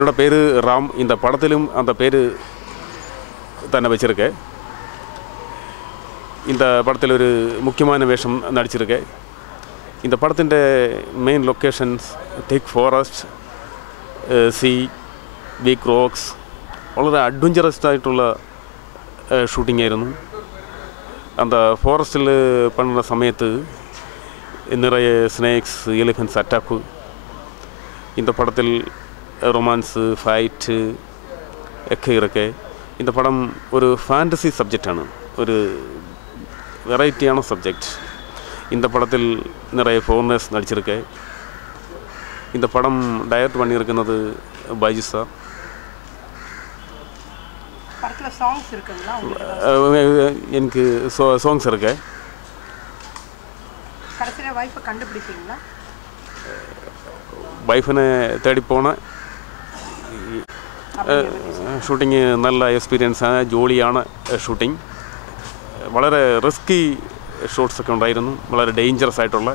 என்னோட பேர் ராம். இந்த படத்திலும் அந்த பேர் തന്നെ வச்சுருக்கேன். இந்த படத்தில் ஒரு முக்கியமான வேஷம் நடிச்சிருக்கேன். இந்த படത്തിൻ്റെ main locations thick forest, sea, big rocks, വളരെ അഡ്വഞ്ചറസ് ആയിട്ടുള്ള ഷൂട്ടിംഗ് ആയിരുന്നു. அந்த ஃபாரஸ்ட்டில் பண்ணுற சமயத்து நிறைய ஸ்னேக்ஸ், எலிஃபென்ட்ஸ் அட்டாக்கு. இந்த படத்தில் ரொமான்ஸு, ஃபைட்டு ഒക്കെ ഇറക്കെ. இந்த படம் ஒரு ஃபேண்டசி சப்ஜெக்டாണ്, ஒரு வெரைட்டியான சப்ஜெக்ட். இந்த படத்தில் நிறைய ഫോറിനേഴ്സ് நடிச்சிருக்கேன். இந்த படம் டைரக்ட் பண்ணியிருக்கிறது பைஜு சார். எனக்கு சாங்ஸ் இருக்கு. വൈഫിനെ തേടി പോണ ഷൂട്ടിങ് നല്ല എക്സ്പീരിയൻസാണ്, ജോളിയാണ് ഷൂട്ടിങ്. വളരെ റിസ്കി ഷോട്ട്സൊക്കെ ഉണ്ടായിരുന്നു, വളരെ ഡേഞ്ചറസ് ആയിട്ടുള്ള